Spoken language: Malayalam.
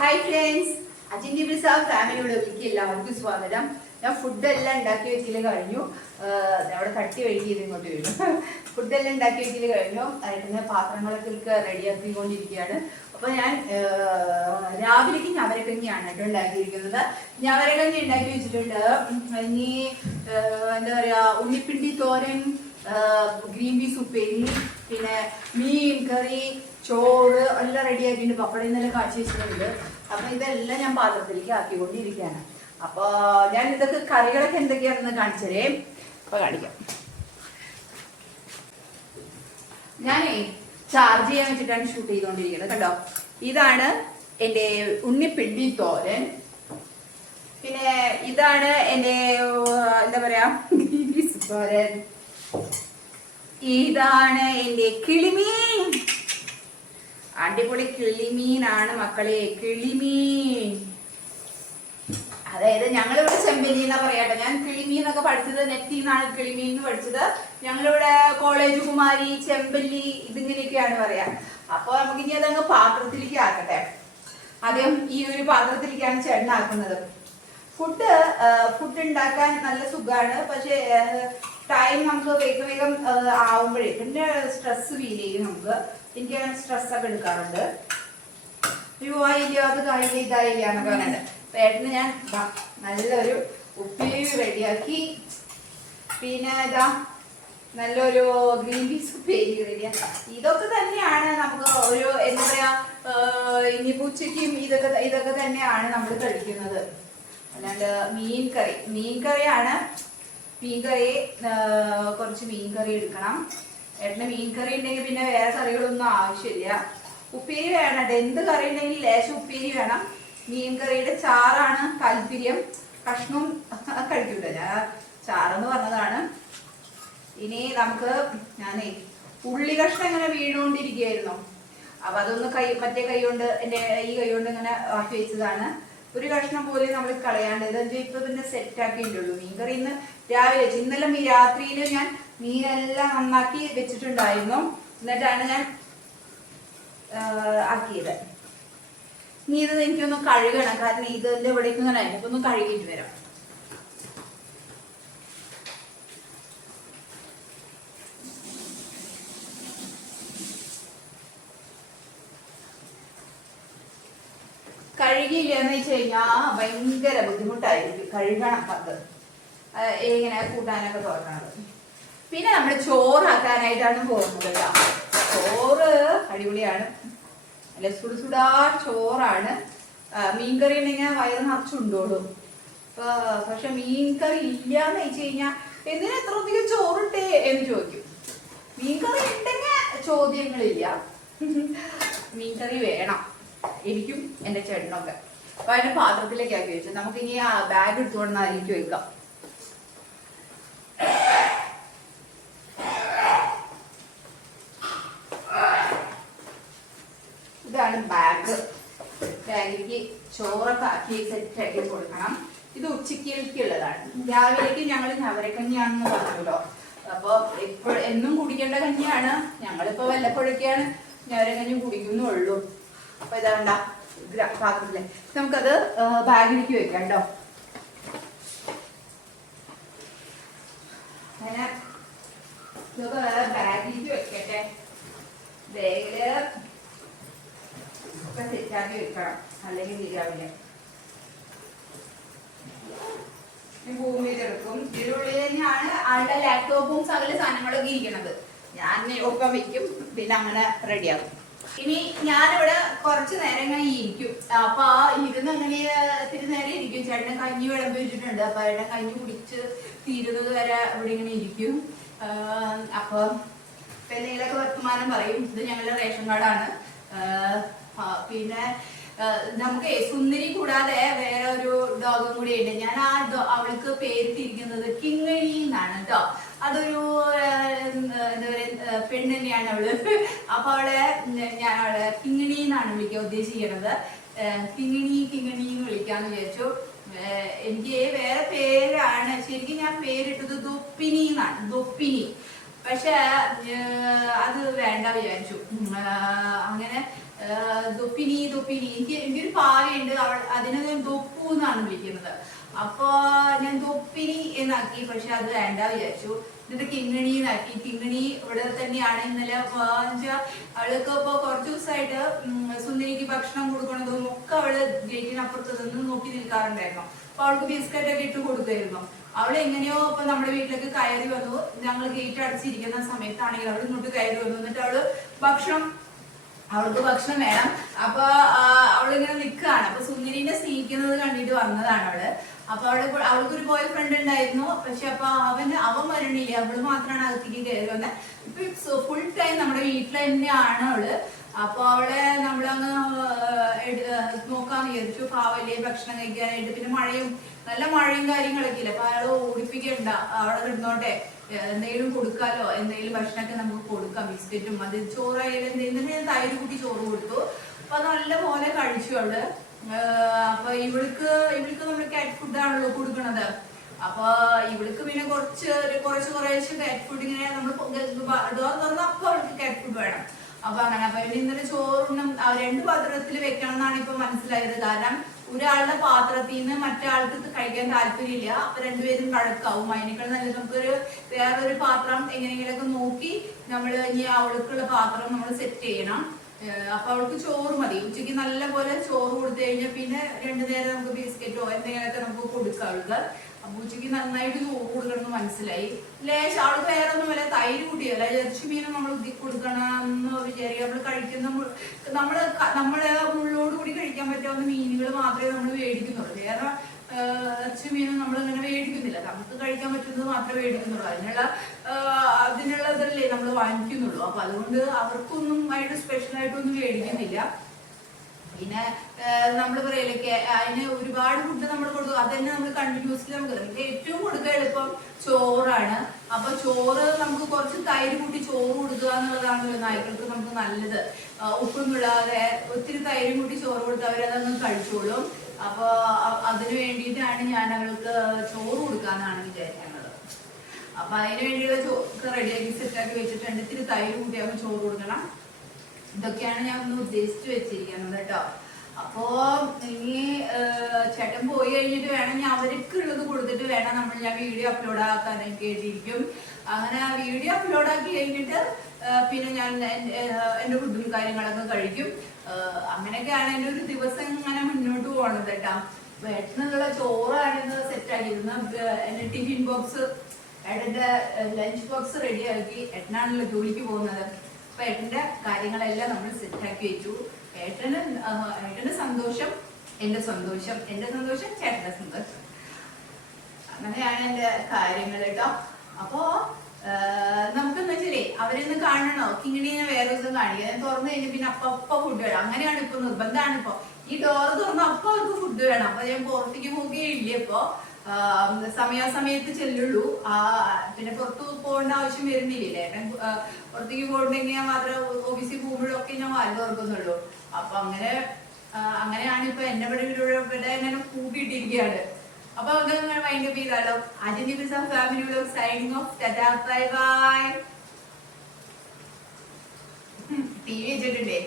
ഹായ് ഫ്രണ്ട്സ്, അജിന്റെ ബിസാ ഫാമിലിയുടെ വീട്ടിലേക്ക് എല്ലാവർക്കും സ്വാഗതം. ഞാൻ ഫുഡെല്ലാം ഉണ്ടാക്കി വെച്ചിൽ കഴിഞ്ഞു. അവിടെ തട്ടി വഴുകിയത് ഇങ്ങോട്ട് വരും. ഫുഡെല്ലാം ഉണ്ടാക്കി വെച്ചിൽ കഴിഞ്ഞു. അതിന് പാത്രങ്ങളൊക്കെ റെഡിയാക്കിക്കൊണ്ടിരിക്കുകയാണ്. അപ്പൊ ഞാൻ രാവിലേക്ക് ഞവരക്കഞ്ഞിയാണ് കേട്ടോ ഉണ്ടാക്കിയിരിക്കുന്നത്. ഞവരക്കഞ്ഞി ഉണ്ടാക്കി വെച്ചിട്ടുണ്ട്. ഇനി എന്താ പറയാ, ഉണ്ണിപ്പിണ്ടി തോരൻ, ഗ്രീൻ പീസ് ഉപ്പേരി, പിന്നെ മീൻ കറി, ചോറ് എല്ലാം റെഡി ആക്കിയിട്ടുണ്ട്. പപ്പടം ഇന്നലെ കാച്ചി വെച്ചിട്ടുണ്ട്. അപ്പൊ ഇതെല്ലാം ഞാൻ പാത്രത്തിലേക്ക് ആക്കിക്കൊണ്ടിരിക്കുകയാണ്. അപ്പൊ ഞാൻ ഇതൊക്കെ കറികളൊക്കെ എന്തൊക്കെയാണെന്ന് കാണിച്ചതേ. അപ്പൊ കാണിക്കാം. ഞാനേ ചാർജ് ചെയ്യാൻ വെച്ചിട്ടാണ് ഷൂട്ട് ചെയ്തുകൊണ്ടിരിക്കുന്നത്. കണ്ടോ, ഇതാണ് എൻ്റെ ഉണ്ണിപ്പിണ്ടി തോരൻ. പിന്നെ ഇതാണ് എൻ്റെ എന്താ പറയാ തോരൻ. ഇതാണ് എൻ്റെ കിളിമീൻ. അടിപൊളി കിളിമീനാണ് മക്കളെ, കിളിമീൻ. അതായത് ഞങ്ങളിവിടെ ചെമ്പല്ലി എന്നാ പറയാട്ടെ. ഞാൻ കിളിമീൻ എന്നൊക്കെ പഠിച്ചത് നെറ്റിന്നാണ് കിളിമീൻ എന്ന് പഠിച്ചത്. ഞങ്ങളിവിടെ കോളേജ് കുമാരി, ചെമ്പല്ലി ഇതിങ്ങനെയൊക്കെയാണ് പറയാ. അപ്പൊ നമുക്ക് ഇനി അതങ്ങ് പാത്രത്തിലേക്ക് ആക്കട്ടെ. ആദ്യം ഈ ഒരു പാത്രത്തിലേക്കാണ് ചേട്ടനാക്കുന്നത്. ഫുഡ് ഉണ്ടാക്കാൻ നല്ല സുഖമാണ്. പക്ഷെ ടൈം നമുക്ക് വേഗം വേഗം ആവുമ്പോഴേ പിന്നെ സ്ട്രെസ് ഫീൽ ചെയ്യും നമുക്ക്. എനിക്ക് സ്ട്രെസ് ഒക്കെ എടുക്കാറുണ്ട്. ആയില്ല, അത് കായില്ല, ഇതായില്ല എന്നൊക്കെ പറഞ്ഞിട്ട്. ഏട്ടന് ഞാൻ നല്ലൊരു ഉപ്പേരി റെഡിയാക്കി. പിന്നെ ഇതാ നല്ലൊരു ഗ്രീൻ പീസ് ഉപ്പേരി റെഡിയാക്കി. ഇതൊക്കെ തന്നെയാണ് നമുക്ക് ഒരു എന്താ പറയാ, ഇനിയിപ്പോ ഉച്ചയ്ക്കും ഇതൊക്കെ തന്നെയാണ് നമ്മൾ കഴിക്കുന്നത്. അല്ലാണ്ട് മീൻകറിയാണ്. മീൻകറി കുറച്ച് മീൻകറി എടുക്കണം. ഏട്ടന് മീൻകറി ഉണ്ടെങ്കിൽ പിന്നെ വേറെ കറികളൊന്നും ആവശ്യമില്ല. ഉപ്പേരി വേണം. എന്ത് കറി ഉണ്ടെങ്കിൽ ലേശം ഉപ്പേരി വേണം. മീൻകറിയുടെ ചാറാണ് താല്പര്യം. കഷ്ണവും കഴിക്കൂല. ഞാൻ ചാറെന്ന് പറഞ്ഞതാണ്. ഇനി നമുക്ക് ഞാനേ ഉള്ളി കഷ്ണം ഇങ്ങനെ വീണുകൊണ്ടിരിക്കുകയായിരുന്നു. അപ്പൊ അതൊന്ന് മറ്റേ കൈ കൊണ്ട് ഈ കൈ കൊണ്ട് ഇങ്ങനെ ആക്കി വെച്ചതാണ്. ഒരു കഷ്ണം പോലെ നമ്മൾ കളയാണ്ട് ഇപ്പൊ പിന്നെ സെറ്റ് ആക്കിയിട്ടുള്ളൂ. മീൻകറി ഇന്ന് രാവിലെ വെച്ച്. ഇന്നലെ രാത്രിയിൽ ഞാൻ മീനെല്ലാം നന്നാക്കി വെച്ചിട്ടുണ്ടായിരുന്നു. എന്നിട്ടാണ് ഞാൻ ആക്കിയത്. ഇനി ഇത് എനിക്കൊന്ന് കഴുകണം. കാരണം ഇതിന്റെ ഇവിടേക്ക് ഇങ്ങനെ എനിക്കൊന്ന് കഴുകിയിട്ട് വരാം. കഴുകിയില്ല എന്ന് വെച്ച് കഴിഞ്ഞാൽ ഭയങ്കര ബുദ്ധിമുട്ടായിരിക്കും. കഴുകണം. അത് ഇങ്ങനെ കൂട്ടാനൊക്കെ തുറക്കണത്. പിന്നെ നമ്മൾ ചോറാക്കാനായിട്ടാണ് പോകുന്നത് കേട്ടോ. ചോറ് അടിപൊളിയാണ്. അല്ല, സുടുസുടാ ചോറാണ്. മീൻകറി ഉണ്ടെങ്കിൽ വയറ് നിറച്ചുണ്ടോളും. പക്ഷെ മീൻകറി ഇല്ലാന്ന് വെച്ച് കഴിഞ്ഞാൽ എന്തിനാ എത്ര അധികം ചോറിട്ടേ എന്ന് ചോദിക്കും. മീൻകറി ഉണ്ടെങ്കിൽ ചോദ്യങ്ങളില്ല. മീൻകറി വേണം എനിക്കും എൻ്റെ ചേട്ടനൊക്കെ. അപ്പൊ അതിന്റെ പാത്രത്തിലേക്ക് ആക്കി വെച്ചു. നമുക്കിനി ആ ബാഗ് എടുത്തുകൊണ്ട് അതിലേക്ക് വെക്കാം. ഇതാണ് ബാഗ്. ബാഗിലേക്ക് ചോറൊക്കെ ആക്കി സെറ്റ് ആക്കി കൊടുക്കണം. ഇത് ഉച്ചക്കേക്കുള്ളതാണ്. രാവിലേക്ക് ഞങ്ങൾ ഞവരക്കഞ്ഞിയാണെന്ന് പറഞ്ഞല്ലോ. അപ്പൊ എന്നും കുടിക്കേണ്ട കഞ്ഞിയാണ്. ഞങ്ങളിപ്പോ വല്ലപ്പോഴൊക്കെയാണ് ഞവരക്കഞ്ഞി കുടിക്കുന്നുള്ളൂ. അപ്പൊ ഇതാണ്ട പാത്രത്തില് നമുക്കത് ബാഗിലേക്ക് വെക്കാം കേട്ടോ. അങ്ങനെ ഇതൊക്കെ ബാഗിലേക്ക് വെക്കട്ടെ. ബാഗില് ഒക്കെ സെറ്റാക്കി വെക്കണം, അല്ലെങ്കിൽ ശരിയാവില്ല. ഭൂമിയിലെടുക്കും. ഇതിനുള്ളിൽ തന്നെയാണ് ആളുടെ ലാപ്ടോപ്പും സകല സാധനങ്ങളൊക്കെ ഇരിക്കണത്. ഞാൻ ഒപ്പം വെക്കും, പിന്നെ അങ്ങനെ റെഡിയാകും. ഇനി ഞാനിവിടെ കുറച്ച് നേരം കഴിഞ്ഞ് ഇരിക്കും. അപ്പൊ ഇരുന്ന് അങ്ങനെ ഇത്തിരി നേരം ഇരിക്കും. ചേട്ടൻ കഞ്ഞി വിളമ്പി വെച്ചിട്ടുണ്ട്. അപ്പൊ ചേട്ടൻ കഞ്ഞി കുടിച്ച് തീരുന്നത് വരെ ഇവിടെ ഇങ്ങനെ ഇരിക്കും. അപ്പൊ എന്തെങ്കിലുമൊക്കെ വർത്തമാനം പറയും. ഇത് ഞങ്ങളുടെ റേഷൻ കാർഡാണ്. പിന്നെ നമുക്ക് സുന്ദരി കൂടാതെ വേറെ ഒരു ഡോഗും കൂടി ഉണ്ട്. ഞാൻ അവൾക്ക് പേരിട്ടിരിക്കുന്നത് കിങ്ങണി എന്നാണ് കേട്ടോ. അതൊരു എന്താ പറയാ, പെണ്ണ് തന്നെയാണ് അവള്. അപ്പൊ ഞാൻ അവളെ കിങ്ങിണി എന്നാണ് വിളിക്കാൻ ഉദ്ദേശിക്കുന്നത്. കിങ്ങിണി എന്ന് വിളിക്കാന്ന് വിചാരിച്ചു. എനിക്ക് വേറെ പേരാണ് ശരിക്കും ഞാൻ പേരിട്ടത് ദൊപ്പിനി എന്നാണ്. ദൊപ്പിനി. പക്ഷെ അത് വേണ്ട വിചാരിച്ചു. അങ്ങനെ ദൊപ്പിനി ദൊപ്പിനി എനിക്കൊരു പാവയുണ്ട്, അതിനെ ഞാൻ ദൊപ്പു എന്നാണ് വിളിക്കുന്നത്. അപ്പൊ ഞാൻ ദൊപ്പിനി എന്നാക്കി, പക്ഷെ അത് വേണ്ട വിചാരിച്ചു. എന്നിട്ട് കിങ്ങിണി എന്നാക്കി. കിങ്ങിണി ഇവിടെ തന്നെയാണ്. ഇന്നലെ അവൾക്ക് ഇപ്പൊ കുറച്ച് ദിവസമായിട്ട് സുന്ദരിക്ക് ഭക്ഷണം കൊടുക്കണതും ഒക്കെ അവള് ഗേറ്റിനപ്പുറത്ത് നിന്ന് നോക്കി നിൽക്കാറുണ്ടായിരുന്നു. അപ്പൊ അവൾക്ക് ബിസ്ക്കറ്റ് ഒക്കെ ഇട്ട് കൊടുക്കുമായിരുന്നു. അവൾ എങ്ങനെയോ ഇപ്പൊ നമ്മുടെ വീട്ടിലേക്ക് കയറി വന്നു. ഞങ്ങൾ ഗേറ്റ് അടച്ചിരിക്കുന്ന സമയത്താണെങ്കിൽ അവൾ ഇങ്ങോട്ട് കയറി വന്നു. എന്നിട്ട് അവൾക്ക് ഭക്ഷണം വേണം. അപ്പൊ അവളിങ്ങനെ നിൽക്കുകയാണ്. അപ്പൊ സുന്ദരിനെ സ്നേഹിക്കുന്നത് കണ്ടിട്ട് വന്നതാണ് അവള്. അപ്പൊ അവൾക്കൊരു ബോയ് ഫ്രണ്ട് ഉണ്ടായിരുന്നു. പക്ഷെ അപ്പൊ അവൻ വരണില്ല, അവള് മാത്രമാണ് അകത്തേക്ക് കയറി വന്നത്. ഇപ്പൊ ഫുൾ ടൈം നമ്മുടെ വീട്ടിൽ തന്നെയാണ് അവള്. അപ്പൊ അവളെ നമ്മളങ്ങ് നോക്കാന്ന് വിചാരിച്ചു. പാവല്ലേ ഭക്ഷണം കഴിക്കാനായിട്ട്. പിന്നെ നല്ല മഴയും കാര്യങ്ങളൊക്കെ ഇല്ല. അപ്പൊ അയാൾ ഓടിപ്പിക്കണ്ട, അവിടെ നിന്നോട്ടെ, എന്തെങ്കിലും കൊടുക്കാലോ, എന്തെങ്കിലും ഭക്ഷണമൊക്കെ നമുക്ക് കൊടുക്കാം, ബിസ്ക്കറ്റും അത് ചോറായാലും എന്തെങ്കിലും. തൈര് കൂട്ടി ചോറ് കൊടുത്തു. അപ്പൊ നല്ല പോലെ കഴിച്ചു അവള്. അപ്പൊ ഇവൾക്ക് നമ്മൾ കാറ്റ് ഫുഡാണല്ലോ കൊടുക്കണത്. അപ്പൊ ഇവൾക്ക് പിന്നെ കുറേശ്ശെ കാറ്റ് ഫുഡ് ഇങ്ങനെ നമ്മൾ ഡോർ തുറന്ന് അപ്പൊ അവൾക്ക് കാറ്റ് ഫുഡ് വേണം. അപ്പൊ അങ്ങനെ അപ്പൊ ഇന്നലെ ചോറിനും 2 പാത്രത്തിൽ വെക്കണം എന്നാണ് ഇപ്പൊ മനസ്സിലായത്. കാരണം ഒരാളുടെ പാത്രത്തിൽ നിന്ന് മറ്റൊരാൾക്ക് കഴിക്കാൻ താല്പര്യമില്ല. അപ്പൊ രണ്ടുപേരും കഴക്കാവും. അതിനേക്കാൾ നല്ലത് നമുക്കൊരു വേറൊരു പാത്രം എങ്ങനെയെങ്കിലൊക്കെ നോക്കി നമ്മൾ ഇനി അവൾക്കുള്ള പാത്രം നമ്മൾ സെറ്റ് ചെയ്യണം. അപ്പൊ അവൾക്ക് ചോറ് മതി. ഉച്ചയ്ക്ക് നല്ല പോലെ ചോറ് കൊടുത്തു കഴിഞ്ഞാൽ പിന്നെ 2 നേരം നമുക്ക് ബിസ്ക്കറ്റോ എന്തെങ്കിലുമൊക്കെ നമുക്ക് കൊടുക്കാം അവൾക്ക്. അപ്പൊ ഉച്ചയ്ക്ക് നന്നായിട്ട് ചോറ് കൊടുക്കണം മനസ്സിലായി. ലേശം അവൾക്ക് വേറെ ഒന്നുമല്ല, തൈര് കൂട്ടിയല്ല, ഇറച്ചി മീനും നമ്മൾ കൊടുക്കണം എന്ന് വിചാരിക്കുക. നമ്മൾ കഴിക്കുന്ന നമ്മളെ മുള്ളോട് കൂടി കഴിക്കാൻ പറ്റാവുന്ന മീനുകൾ മാത്രമേ നമ്മൾ മേടിക്കുന്നുള്ളൂ. വേറെ ഇറച്ചി മീനും നമ്മളിങ്ങനെ മേടിക്കുന്നില്ല. നമുക്ക് കഴിക്കാൻ പറ്റുന്നത് മാത്രമേ മേടിക്കുന്നുള്ളൂ. അതിനുള്ള ഇതല്ലേ നമ്മൾ വാങ്ങിക്കുന്നുള്ളൂ. അപ്പൊ അതുകൊണ്ട് അവർക്കൊന്നും ആയിട്ട് സ്പെഷ്യലായിട്ടൊന്നും മേടിക്കുന്നില്ല. പിന്നെ നമ്മൾ പറയലൊക്കെ അതിന് ഒരുപാട് ഫുഡ് നമ്മൾ കൊടുക്കും. അത് തന്നെ നമ്മൾ കണ്ടിന്യൂസ്ലി നമുക്ക് ഏറ്റവും കൊടുക്കാൻ എളുപ്പം ചോറാണ്. അപ്പൊ ചോറ് നമുക്ക് കുറച്ച് തൈര് കൂട്ടി ചോറ് കൊടുക്കുക എന്നുള്ളതാണ് നായ്ക്കൾക്ക് നമുക്ക് നല്ലത്. ഉപ്പും വിടാതെ ഒത്തിരി തൈര് കൂട്ടി ചോറ് കൊടുത്താൽ അവരതങ്ങ് കഴിച്ചോളും. അപ്പൊ അതിനു വേണ്ടിയിട്ടാണ് ഞാൻ അവൾക്ക് ചോറ് കൊടുക്കാന്നാണ് വിചാരിക്കുന്നത്. അപ്പൊ അതിന് വേണ്ടിയുള്ള ചോറ് റെഡിയാക്കി സെറ്റാക്കി വെച്ചിട്ടുണ്ട്. ഇത്തിരി തൈര് കൂട്ടി അവർക്ക് ചോറ് കൊടുക്കണം. ഇതൊക്കെയാണ് ഞാൻ ഒന്ന് ഉദ്ദേശിച്ചു വെച്ചിരിക്കുന്നത് കേട്ടോ. അപ്പോ ഇനി ചേട്ടൻ പോയി കഴിഞ്ഞിട്ട് വേണം ഞാൻ അവർക്കുള്ളത് കൊടുത്തിട്ട് വേണം ഞാൻ വീഡിയോ അപ്ലോഡ് ആക്കാനായിട്ട് കേട്ടിരിക്കും. അങ്ങനെ വീഡിയോ അപ്ലോഡ് ആക്കി കഴിഞ്ഞിട്ട് പിന്നെ ഞാൻ എൻ്റെ ഫുഡും കാര്യങ്ങളൊക്കെ കഴിക്കും. അങ്ങനെയൊക്കെയാണ് എൻ്റെ ഒരു ദിവസം ഇങ്ങനെ മുന്നോട്ട് പോകണത് കേട്ടോ. ഏട്ടനുള്ള ചോറാണെന്ന് സെറ്റാക്കിയിരുന്നത്. എൻ്റെ ടിഫിൻ ബോക്സ്, ഏട്ടൻ്റെ ലഞ്ച് ബോക്സ് റെഡിയാക്കി. ഏട്ടനാണല്ലോ ജോലിക്ക് പോകുന്നത്. അപ്പൊ ഏട്ടന്റെ കാര്യങ്ങളെല്ലാം നമ്മൾ സെറ്റാക്കി വെച്ചു. ഏട്ടന്റെ സന്തോഷം എന്റെ സന്തോഷം, എന്റെ സന്തോഷം ചേട്ടന്റെ സന്തോഷം. അങ്ങനെയാണ് എന്റെ കാര്യങ്ങൾ കേട്ടോ. അപ്പോ നമുക്കെന്ന് വെച്ചാലേ അവരൊന്ന് കാണണോ, കിങ്ങിണി വേറെ ദിവസം കാണിക്കുക. ഞാൻ തുറന്നു കഴിഞ്ഞാൽ പിന്നെ അപ്പൊ ഫുഡ് വേണം. അങ്ങനെയാണ് ഇപ്പൊ, നിർബന്ധമാണ് ഇപ്പൊ. ഈ ഡോർ തുറന്ന് അപ്പൊ അവർക്ക് ഫുഡ് വേണം. അപ്പൊ ഞാൻ പുറത്തേക്ക് പോകുകയില്ല ഇപ്പൊ. സമയാസമയത്ത് ചെല്ലുള്ളൂ. പിന്നെ പുറത്തു പോകേണ്ട ആവശ്യം വരുന്നില്ലേ. പുറത്തേക്ക് പോകണ്ടെങ്കിൽ ഞാൻ മാത്രം ഓഫീസിൽ പോകുമ്പോഴൊക്കെ ഞാൻ വാല് തുറക്കുന്നുള്ളൂ. അപ്പൊ അങ്ങനെയാണ് ഇപ്പൊ എന്നെ ഇവിടെ ഇങ്ങനെ കൂട്ടിയിട്ടിരിക്കുകയാണ്. അപ്പൊ അങ്ങനെ വൈൻഡപ്പ് ചെയ്താലോ. Ajanya family vlog signing off. Tata bye bye. TV വെച്ചിട്ടുണ്ടേ.